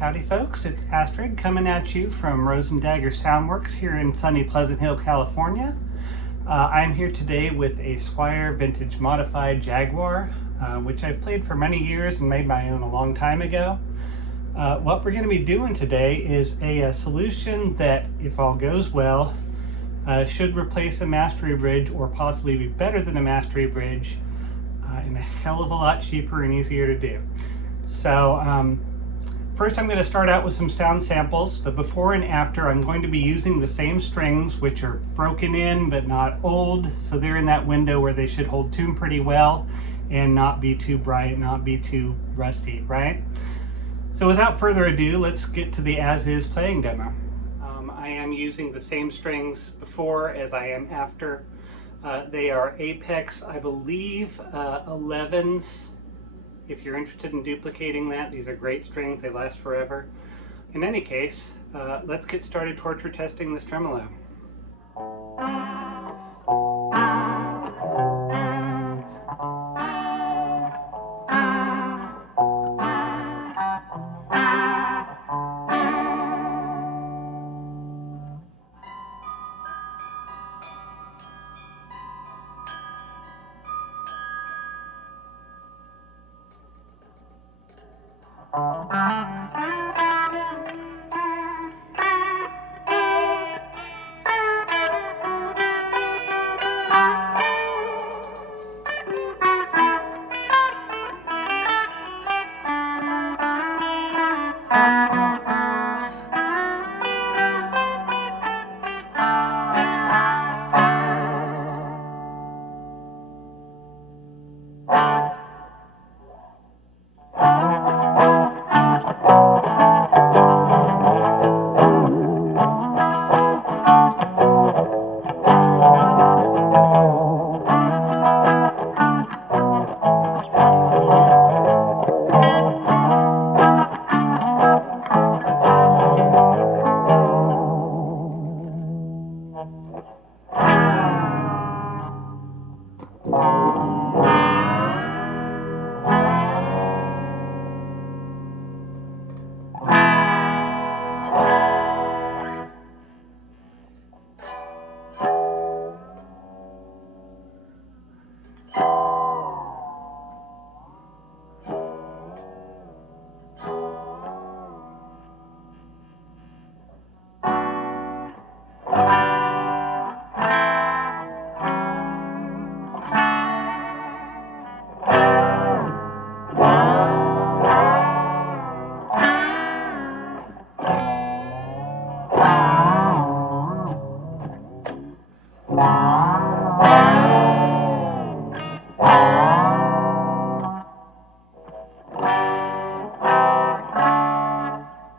Howdy folks, it's Astrid coming at you from roseanddaggersoundworks here in sunny Pleasant Hill, California. I'm here today with a Swire vintage modified Jaguar, which I've played for many years and made my own a long time ago. What we're going to be doing today is a solution that, if all goes well, should replace a mastery bridge or possibly be better than a mastery bridge and a hell of a lot cheaper and easier to do. So first I'm going to start out with some sound samples. The before and after, I'm going to be using the same strings, which are broken in but not old, so they're in that window where they should hold tune pretty well and not be too bright, not be too rusty, right? So without further ado, let's get to the as-is playing demo. I am using the same strings before as I am after. They are Apex, I believe, 11s. If you're interested in duplicating that, these are great strings, they last forever. In any case, let's get started torture testing this tremolo.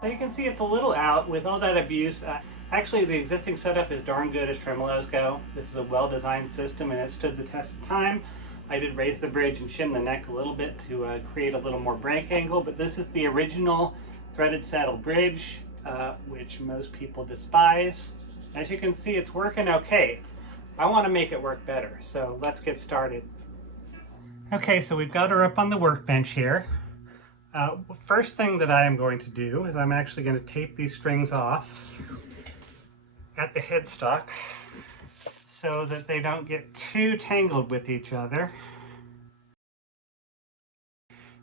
So you can see it's a little out with all that abuse. Actually, the existing setup is darn good as tremolos go. This is a well-designed system and it stood the test of time. I did raise the bridge and shim the neck a little bit to create a little more break angle, but this is the original threaded saddle bridge, which most people despise. As you can see, it's working okay. I want to make it work better, so let's get started. Okay, so we've got her up on the workbench here. First thing that I am going to do is I'm actually going to tape these strings off at the headstock so that they don't get too tangled with each other.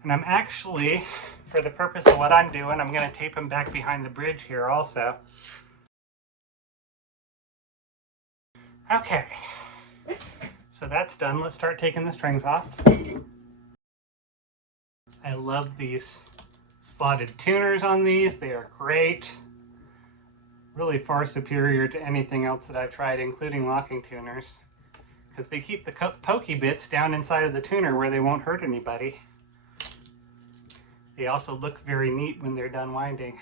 And I'm actually, for the purpose of what I'm doing, I'm going to tape them back behind the bridge here also. Okay, so that's done. Let's start taking the strings off. I love these slotted tuners on these. They are great. Really far superior to anything else that I've tried, including locking tuners, because they keep the pokey bits down inside of the tuner where they won't hurt anybody. They also look very neat when they're done winding.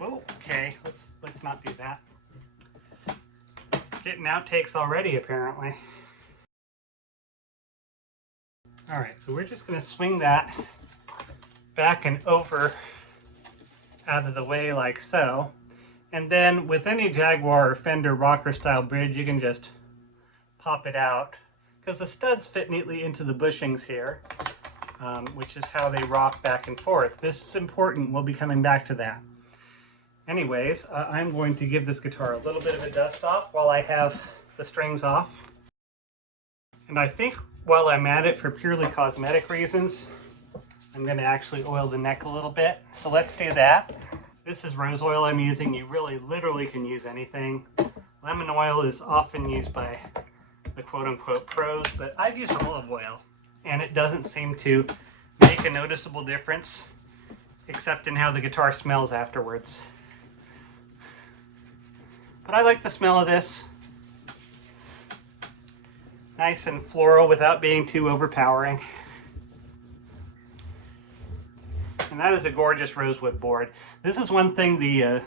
Oh, okay, let's not do that. Getting outtakes already, apparently. All right, so we're just going to swing that back and over out of the way like so. And then with any Jaguar or Fender rocker style bridge, you can just pop it out because the studs fit neatly into the bushings here. which is how they rock back and forth. This is important. We'll be coming back to that. Anyways, I'm going to give this guitar a little bit of a dust off while I have the strings off. And I think while I'm at it, for purely cosmetic reasons, I'm going to actually oil the neck a little bit. So let's do that. This is rose oil I'm using. You really literally can use anything. Lemon oil is often used by the quote-unquote pros, but I've used olive oil, and it doesn't seem to make a noticeable difference, except in how the guitar smells afterwards. But I like the smell of this. Nice and floral without being too overpowering. And that is a gorgeous rosewood board. This is one thing the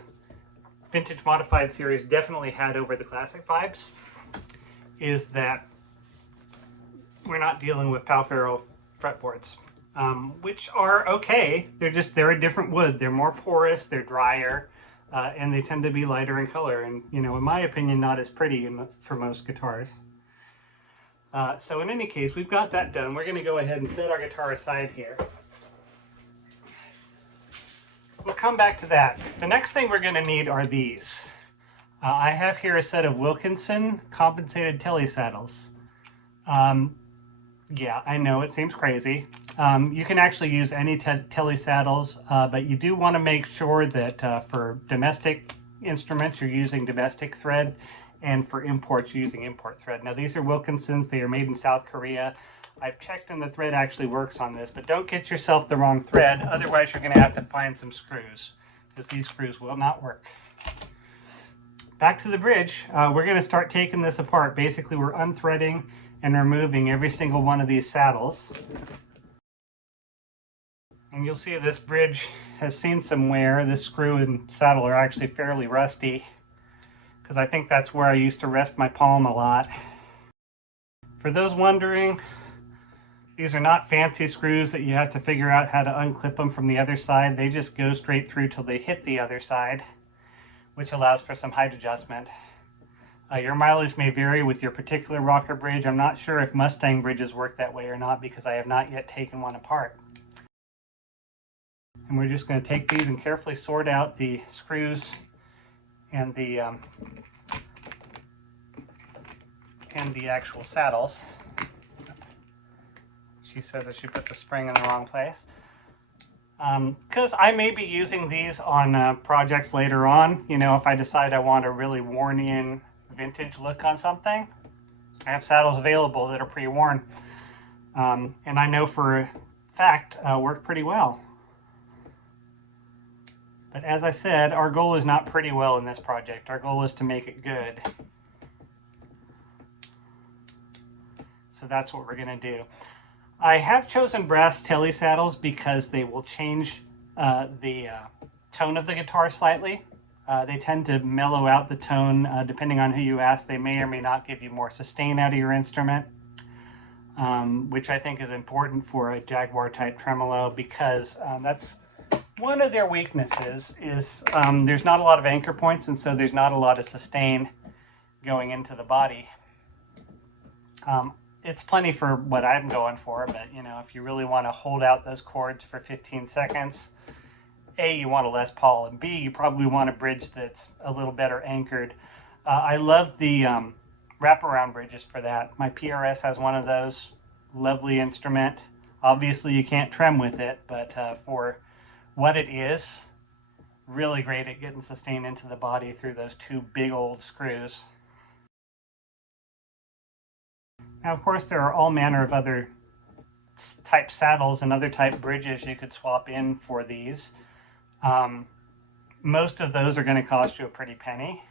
Vintage Modified series definitely had over the classic vibes, is that we're not dealing with Palfaro fretboards, which are okay. They're a different wood. They're more porous, they're drier, and they tend to be lighter in color. And, you know, in my opinion, not as pretty for most guitars. So in any case, we've got that done. We're going to go ahead and set our guitar aside here. We'll come back to that. The next thing we're going to need are these. I have here a set of Wilkinson compensated telly saddles. Yeah, I know it seems crazy. You can actually use any telly saddles, but you do want to make sure that for domestic instruments you're using domestic thread, and for imports you're using import thread. Now these are Wilkinsons. They are made in South Korea. I've checked and the thread actually works on this, but don't get yourself the wrong thread, otherwise you're going to have to find some screws, because these screws will not work. Back to the bridge, we're going to start taking this apart. Basically we're unthreading and removing every single one of these saddles. And you'll see this bridge has seen some wear. This screw and saddle are actually fairly rusty, because I think that's where I used to rest my palm a lot. For those wondering, these are not fancy screws that you have to figure out how to unclip them from the other side. They just go straight through till they hit the other side, which allows for some height adjustment. Your mileage may vary with your particular rocker bridge. I'm not sure if Mustang bridges work that way or not, because I have not yet taken one apart. And we're just going to take these and carefully sort out the screws and the actual saddles. She says I should put the spring in the wrong place. Because I may be using these on projects later on. You know, if I decide I want a really worn-in vintage look on something, I have saddles available that are pre-worn. And I know for a fact work pretty well. But as I said, our goal is not pretty well in this project. Our goal is to make it good. So that's what we're going to do. I have chosen brass telly saddles because they will change the tone of the guitar slightly. They tend to mellow out the tone depending on who you ask. They may or may not give you more sustain out of your instrument, which I think is important for a Jaguar type tremolo, because that's one of their weaknesses is there's not a lot of anchor points, and so there's not a lot of sustain going into the body. It's plenty for what I'm going for, but you know, if you really want to hold out those chords for 15 seconds, A, you want a Les Paul, and B, you probably want a bridge that's a little better anchored. I love the wraparound bridges for that. My PRS has one of those. Lovely instrument. Obviously you can't trem with it, but for what it is, really great at getting sustain into the body through those two big old screws. Now, of course, there are all manner of other type saddles and other type bridges you could swap in for these. Most of those are going to cost you a pretty penny.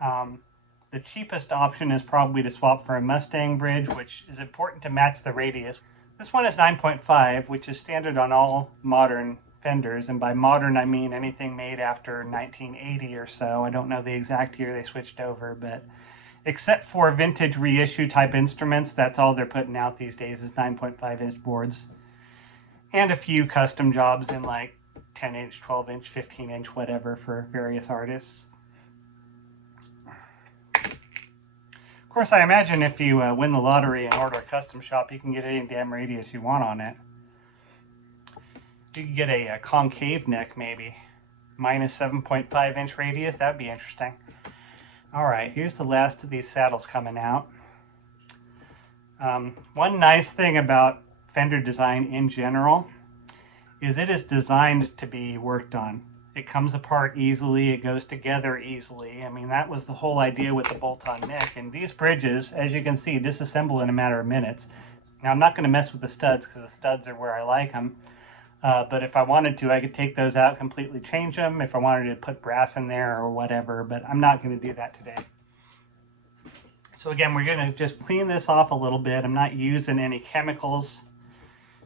The cheapest option is probably to swap for a Mustang bridge, which is important to match the radius. This one is 9.5, which is standard on all modern Fenders, and by modern I mean anything made after 1980 or so. I don't know the exact year they switched over, but except for vintage reissue type instruments, that's all they're putting out these days is 9.5 inch boards. And a few custom jobs in like 10 inch, 12 inch, 15 inch, whatever for various artists. Of course, I imagine if you win the lottery and order a custom shop, you can get any damn radius you want on it. You could get a concave neck maybe. Minus 7.5 inch radius, that'd be interesting. All right, here's the last of these saddles coming out. One nice thing about fender design in general is it is designed to be worked on. It comes apart easily, it goes together easily. I mean, that was the whole idea with the bolt-on neck. And these bridges, as you can see, disassemble in a matter of minutes. Now, I'm not going to mess with the studs because the studs are where I like them. But if I wanted to, I could take those out, completely change them if I wanted to put brass in there or whatever, but I'm not going to do that today. So again, we're going to just clean this off a little bit. I'm not using any chemicals,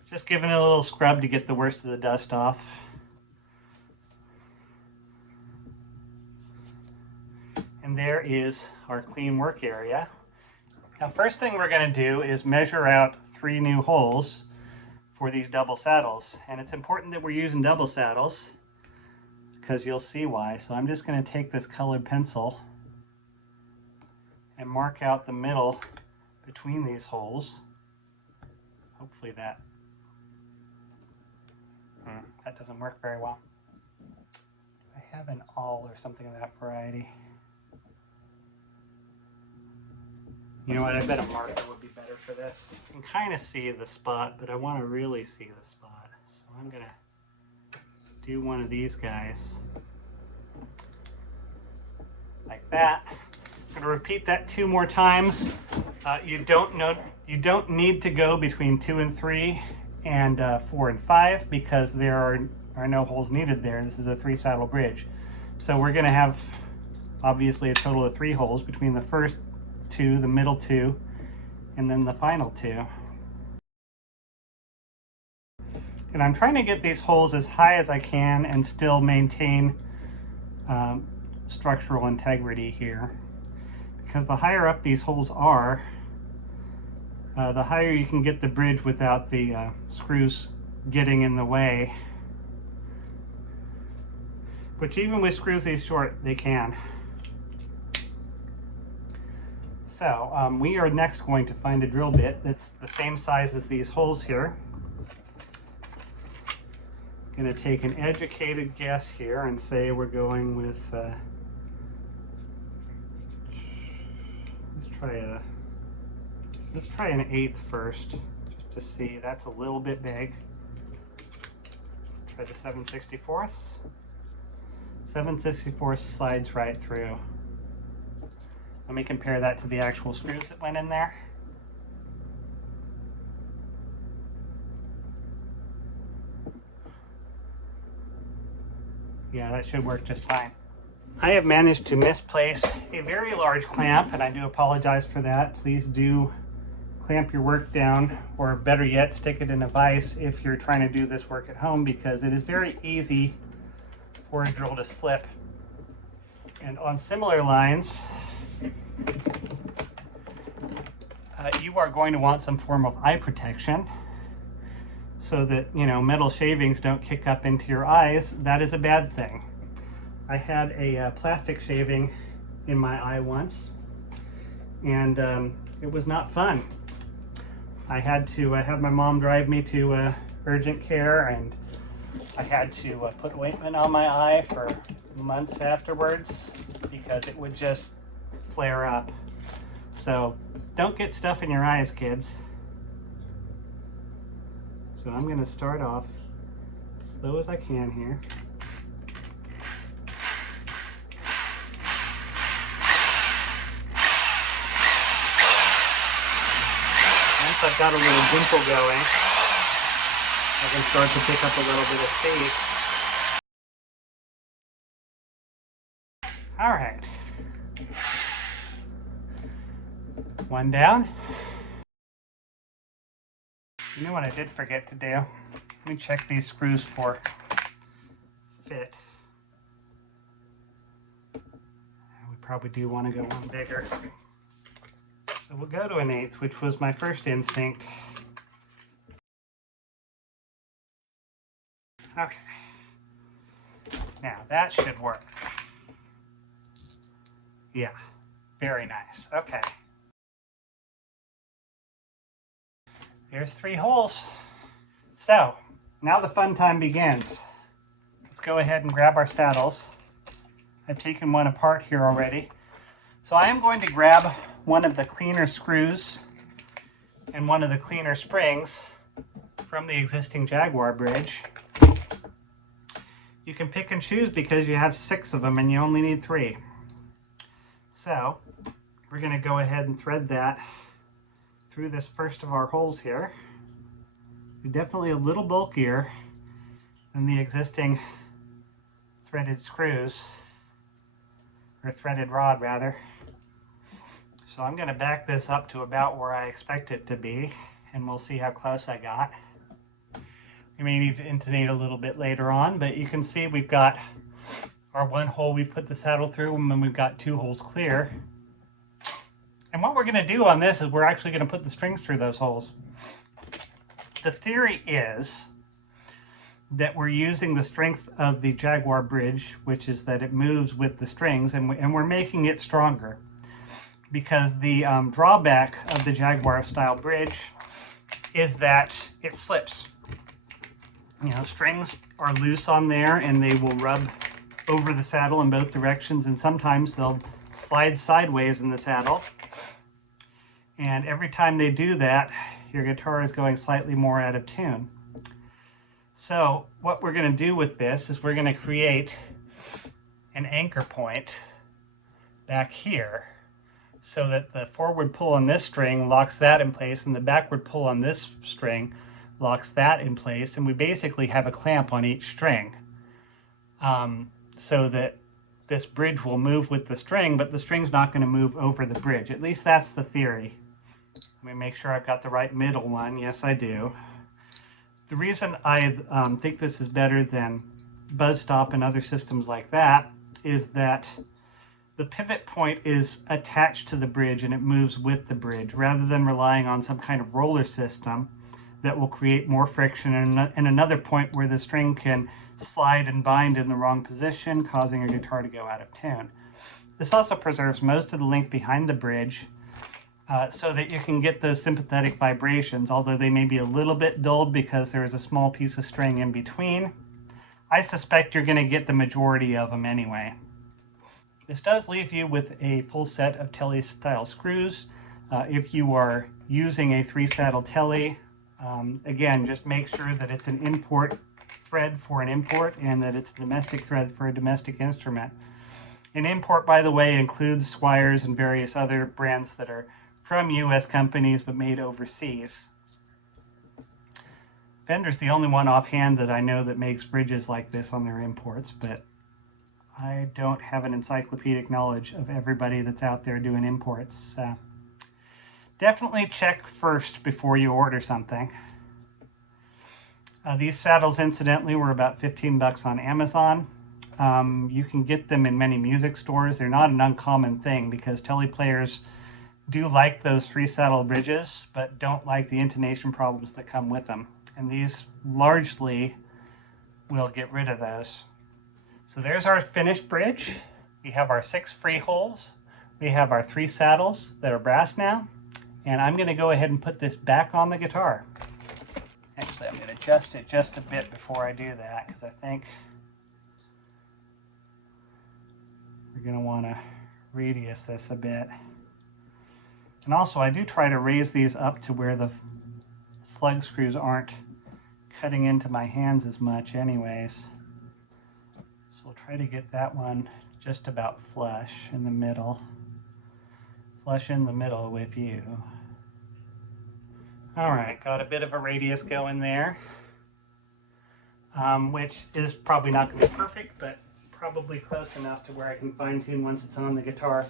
just giving it a little scrub to get the worst of the dust off. And there is our clean work area. Now, first thing we're going to do is measure out 3 new holes for these double saddles. And it's important that we're using double saddles because you'll see why. So I'm just going to take this colored pencil and mark out the middle between these holes. Hopefully that doesn't work very well. I have an awl or something of that variety. You know what, I bet a marker would be better for this. You can kind of see the spot, but I want to really see the spot. So I'm going to do one of these guys. Like that. I'm going to repeat that 2 more times. You don't need to go between 2 and 3 and 4 and 5 because there are no holes needed there. This is a 3 saddle bridge. So we're going to have obviously a total of 3 holes between the first 2, the middle 2, and then the final 2. And I'm trying to get these holes as high as I can and still maintain structural integrity here. Because the higher up these holes are, the higher you can get the bridge without the screws getting in the way. Which even with screws these short, they can. So we are next going to find a drill bit that's the same size as these holes here. I'm going to take an educated guess here and say we're going with, let's try an 1/8 first, just to see. That's a little bit big. Try the 7/64. 7/64 slides right through. Let me compare that to the actual screws that went in there. Yeah, that should work just fine. I have managed to misplace a very large clamp, and I do apologize for that. Please do clamp your work down, or better yet, stick it in a vise if you're trying to do this work at home, because it is very easy for a drill to slip. And on similar lines, you are going to want some form of eye protection so that, you know, metal shavings don't kick up into your eyes. That is a bad thing. I had a plastic shaving in my eye once, and it was not fun. I had to have my mom drive me to urgent care, and I had to put ointment on my eye for months afterwards because it would just flare up. So don't get stuff in your eyes, kids. So I'm going to start off as slow as I can here. Once I've got a little dimple going, I can start to pick up a little bit of speed. All right. One down. You know what I did forget to do? Let me check these screws for fit. We probably do want to go one bigger. So we'll go to an 1/8, which was my first instinct. Okay. Now that should work. Yeah, very nice. Okay. There's 3 holes. So Now the fun time begins. Let's go ahead and grab our saddles. I've taken one apart here already. So I am going to grab one of the cleaner screws and one of the cleaner springs from the existing Jaguar bridge. You can pick and choose because you have 6 of them and you only need 3. So we're going to go ahead and thread that through this first of our holes here. They're definitely a little bulkier than the existing threaded screws, or threaded rod rather. So I'm going to back this up to about where I expect it to be, and we'll see how close I got. We may need to intonate a little bit later on, but you can see we've got our one hole we've put the saddle through, and then we've got 2 holes clear. And what we're going to do on this is we're actually going to put the strings through those holes. The theory is that we're using the strength of the Jaguar bridge, which is that it moves with the strings, and we're making it stronger. Because the drawback of the Jaguar style bridge is that it slips. You know, strings are loose on there and they will rub over the saddle in both directions, and sometimes they'll slide sideways in the saddle. And every time they do that, your guitar is going slightly more out of tune. So what we're going to do with this is we're going to create an anchor point back here so that the forward pull on this string locks that in place and the backward pull on this string locks that in place, and we basically have a clamp on each string so that this bridge will move with the string, but the string's not going to move over the bridge. At least that's the theory. Let me make sure I've got the right middle one. Yes, I do. The reason I think this is better than buzz stop and other systems like that is that the pivot point is attached to the bridge and it moves with the bridge, rather than relying on some kind of roller system that will create more friction and another point where the string can slide and bind in the wrong position, causing your guitar to go out of tune. This also preserves most of the length behind the bridge so that you can get those sympathetic vibrations, although they may be a little bit dulled because there is a small piece of string in between. I suspect you're going to get the majority of them anyway. This does leave you with a full set of Telly style screws. If you are using a 3-saddle Telly, again, just make sure that it's an import thread for an import and that it's a domestic thread for a domestic instrument. An import, by the way, includes Squires and various other brands that are from US companies but made overseas. Fender's the only one offhand that I know that makes bridges like this on their imports, but I don't have an encyclopedic knowledge of everybody that's out there doing imports. Definitely check first before you order something. These saddles, incidentally, were about 15 bucks on Amazon. You can get them in many music stores. They're not an uncommon thing because Telly players do like those 3-saddle bridges, but don't like the intonation problems that come with them. And these largely will get rid of those. So there's our finished bridge. We have our 6 free holes. We have our 3 saddles that are brass now. And I'm going to go ahead and put this back on the guitar. Actually, I'm going to adjust it just a bit before I do that, because I think we're going to want to radius this a bit. And also, I do try to raise these up to where the slug screws aren't cutting into my hands as much anyways. So we'll try to get that one just about flush in the middle. Flush in the middle with you. All right, got a bit of a radius going there, which is probably not going to be perfect, but probably close enough to where I can fine tune once it's on the guitar.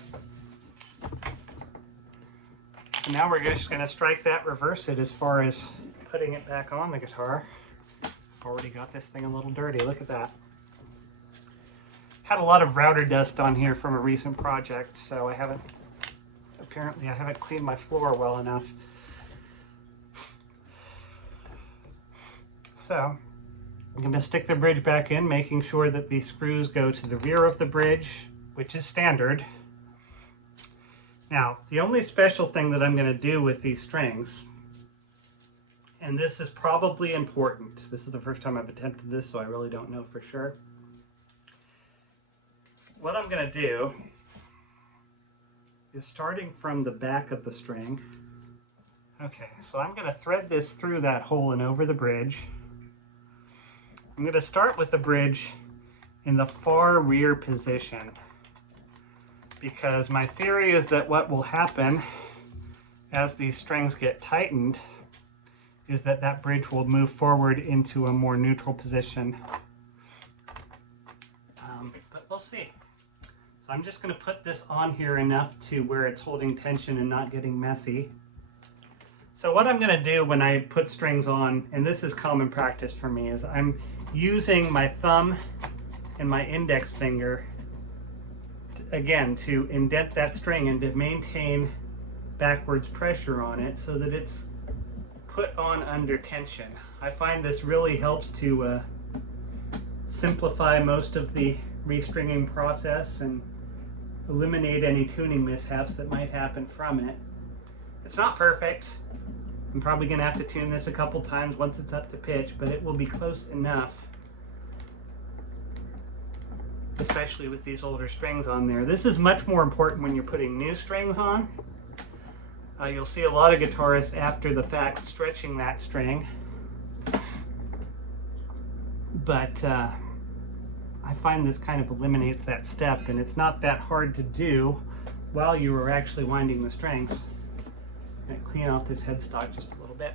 So now we're just going to strike that, reverse it as far as putting it back on the guitar. Already got this thing a little dirty, look at that. Had a lot of router dust on here from a recent project, so I haven't cleaned my floor well enough. So I'm going to stick the bridge back in, making sure that the screws go to the rear of the bridge, which is standard. Now, the only special thing that I'm going to do with these strings, and this is probably important. This is the first time I've attempted this, so I really don't know for sure. What I'm going to do is, starting from the back of the string, okay, so I'm going to thread this through that hole and over the bridge. I'm going to start with the bridge in the far rear position, because my theory is that what will happen as these strings get tightened is that that bridge will move forward into a more neutral position. But we'll see. So I'm just going to put this on here enough to where it's holding tension and not getting messy. So what I'm going to do when I put strings on, and this is common practice for me, is I'm using my thumb and my index finger, again, to indent that string and to maintain backwards pressure on it so that it's put on under tension. I find this really helps to simplify most of the restringing process and eliminate any tuning mishaps that might happen from it. It's not perfect. I'm probably going to have to tune this a couple times once it's up to pitch, but it will be close enough, especially with these older strings on there. This is much more important when you're putting new strings on. You'll see a lot of guitarists after the fact stretching that string, but I find this kind of eliminates that step, and it's not that hard to do while you are actually winding the strings. I'm going to clean off this headstock just a little bit.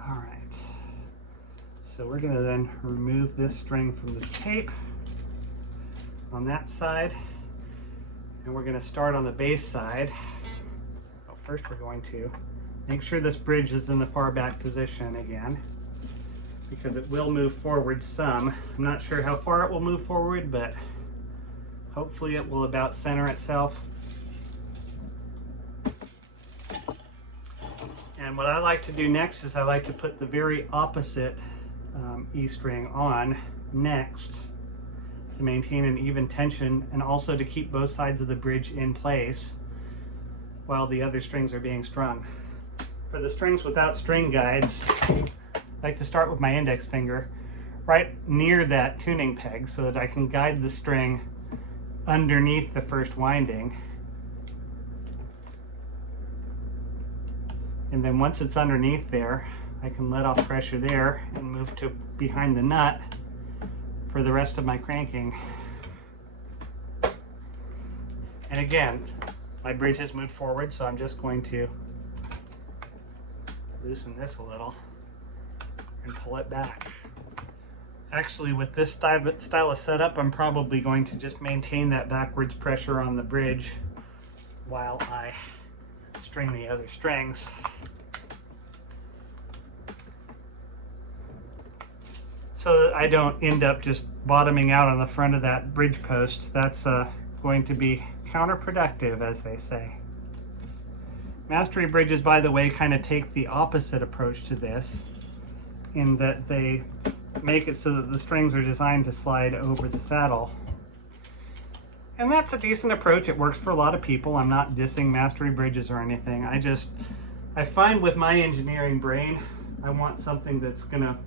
All right, so we're going to then remove this string from the tape on that side, and we're going to start on the bass side. Well, first we're going to make sure this bridge is in the far back position again, because it will move forward some. I'm not sure how far it will move forward, but hopefully it will about center itself. And what I like to do next is I like to put the very opposite E string on next to maintain an even tension, and also to keep both sides of the bridge in place while the other strings are being strung. For the strings without string guides, I like to start with my index finger right near that tuning peg so that I can guide the string underneath the first winding. And then once it's underneath there, I can let off pressure there and move to behind the nut for the rest of my cranking. And again, my bridge has moved forward, so I'm just going to loosen this a little and pull it back. Actually, with this style of setup, I'm probably going to just maintain that backwards pressure on the bridge while I string the other strings. So that I don't end up just bottoming out on the front of that bridge post. That's going to be counterproductive, as they say. Mastery bridges, by the way, kind of take the opposite approach to this, in that they make it so that the strings are designed to slide over the saddle. And that's a decent approach. It works for a lot of people. I'm not dissing mastery bridges or anything. I find with my engineering brain, I want something that's gonna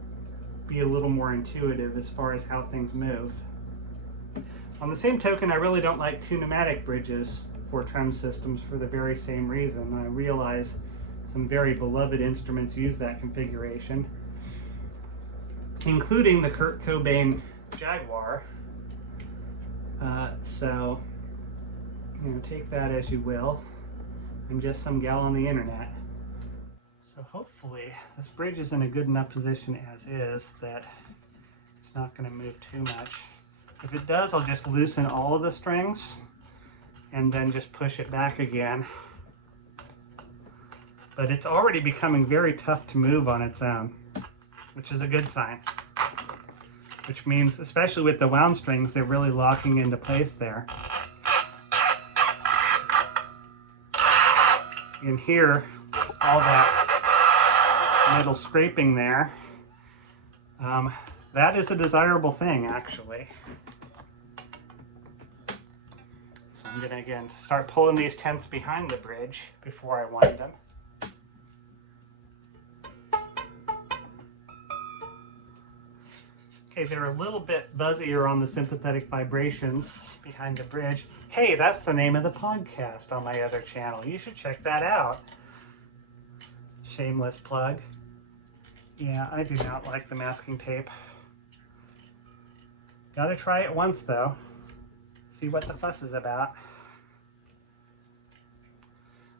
be a little more intuitive as far as how things move. On the same token, I really don't like two pneumatic bridges for trem systems for the very same reason. I realize some very beloved instruments use that configuration, including the Kurt Cobain Jaguar. So, you know, take that as you will. I'm just some gal on the internet. So hopefully this bridge is in a good enough position as is that it's not going to move too much. If it does, I'll just loosen all of the strings and then just push it back again. But it's already becoming very tough to move on its own, which is a good sign. Which means, especially with the wound strings, they're really locking into place there. And here, all that middle scraping there, that is a desirable thing, actually. So I'm going to, again, start pulling these tenths behind the bridge before I wind them. Okay, they're a little bit buzzier on the sympathetic vibrations behind the bridge. Hey, that's the name of the podcast on my other channel. You should check that out. Shameless plug. Yeah, I do not like the masking tape. Gotta try it once though. See what the fuss is about.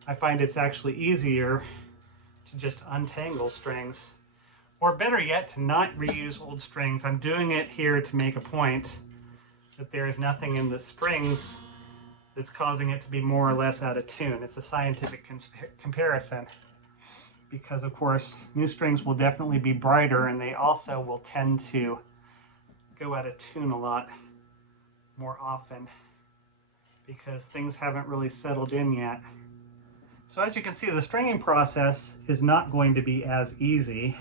I find it's actually easier to just untangle strings. Or better yet, to not reuse old strings. I'm doing it here to make a point that there is nothing in the springs that's causing it to be more or less out of tune. It's a scientific comparison. Because of course, new strings will definitely be brighter, and they also will tend to go out of tune a lot more often because things haven't really settled in yet. So as you can see, the stringing process is not going to be as easy,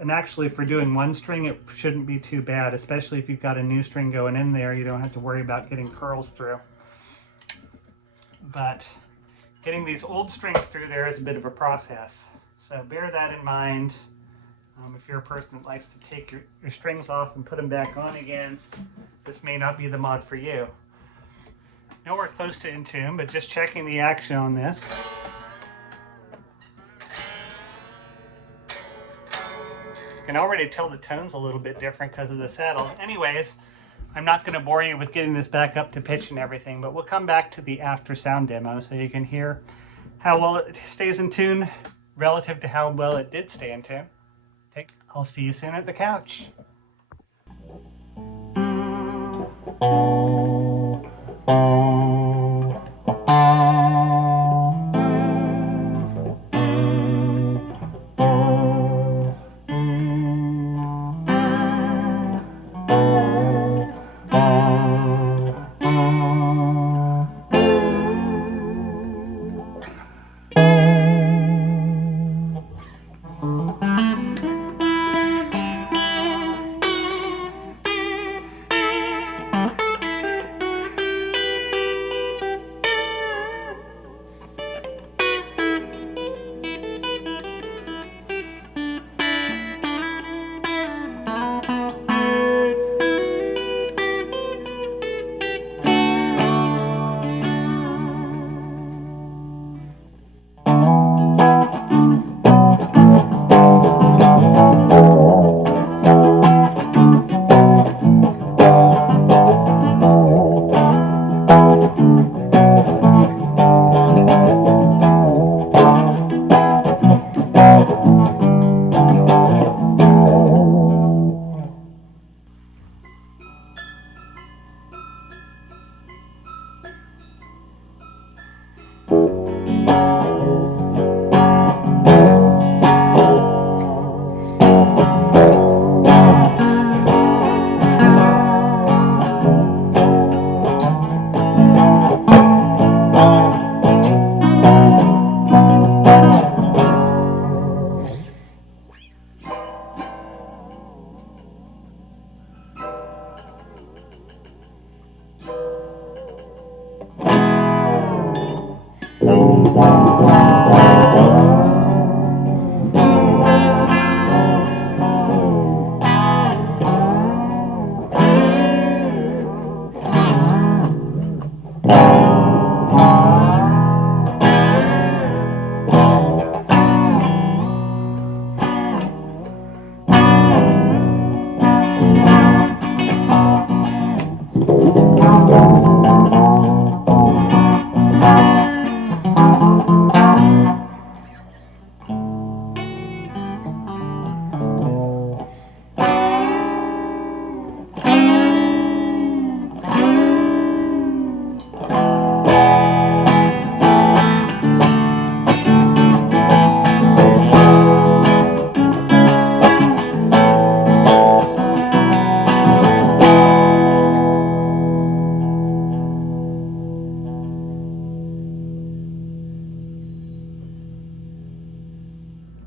and actually for doing one string, it shouldn't be too bad, especially if you've got a new string going in there. You don't have to worry about getting curls through. But getting these old strings through there is a bit of a process. So bear that in mind. If you're a person that likes to take your strings off and put them back on again, this may not be the mod for you. Nowhere close to in tune, but just checking the action on this. You can already tell the tone's a little bit different because of the saddle. Anyways, I'm not going to bore you with getting this back up to pitch and everything, but we'll come back to the after sound demo so you can hear how well it stays in tune relative to how well it did stay in tune. I'll see you soon at the couch.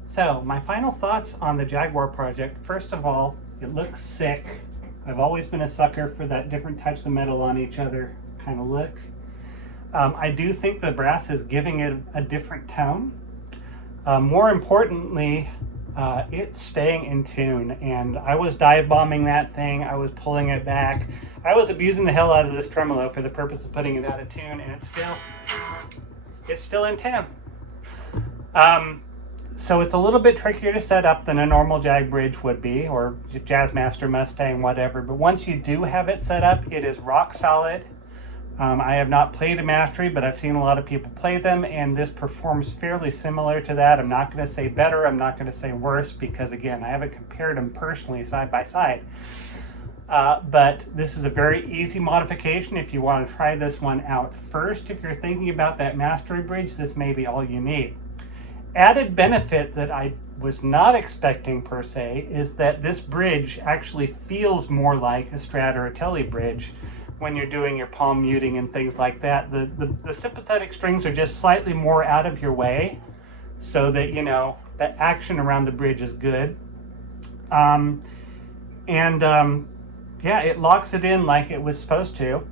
So my final thoughts on the Jaguar project. First of all, it looks sick. I've always been a sucker for that different types of metal on each other kind of look. I do think the brass is giving it a different tone. More importantly, it's staying in tune. And I was dive bombing that thing. I was pulling it back. I was abusing the hell out of this tremolo for the purpose of putting it out of tune, and it's still in tune. So it's a little bit trickier to set up than a normal Jag bridge would be, or Jazzmaster, Mustang, whatever. But once you do have it set up, it is rock solid. I have not played a mastery, but I've seen a lot of people play them, and this performs fairly similar to that. I'm not going to say better, I'm not going to say worse, because again, I haven't compared them personally side by side. But this is a very easy modification if you want to try this one out first. If you're thinking about that mastery bridge, this may be all you need. Added benefit that I was not expecting per se is that this bridge actually feels more like a Strat or a Tele bridge when you're doing your palm muting and things like that. The sympathetic strings are just slightly more out of your way so that, you know, the action around the bridge is good. Yeah, it locks it in like it was supposed to.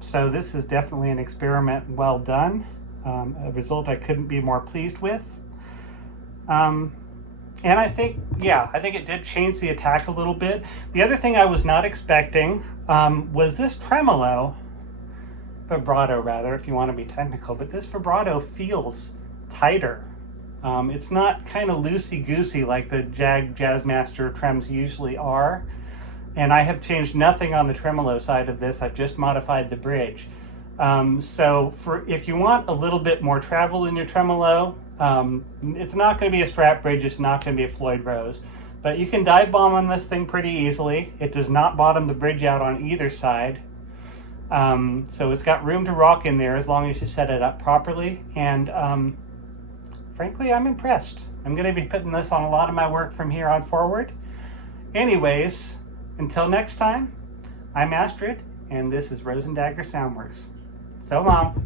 So this is definitely an experiment well done. A result I couldn't be more pleased with. And I think it did change the attack a little bit. The other thing I was not expecting was this vibrato rather, if you want to be technical, but this vibrato feels tighter. It's not kind of loosey-goosey like the Jazzmaster trems usually are. And I have changed nothing on the tremolo side of this. I've just modified the bridge. So if you want a little bit more travel in your tremolo, it's not going to be a Strat bridge, it's not going to be a Floyd Rose. But you can dive bomb on this thing pretty easily. It does not bottom the bridge out on either side. So it's got room to rock in there as long as you set it up properly. And frankly, I'm impressed. I'm going to be putting this on a lot of my work from here on forward. Anyways, until next time, I'm Astrid, and this is Rose and Dagger Soundworks. So long.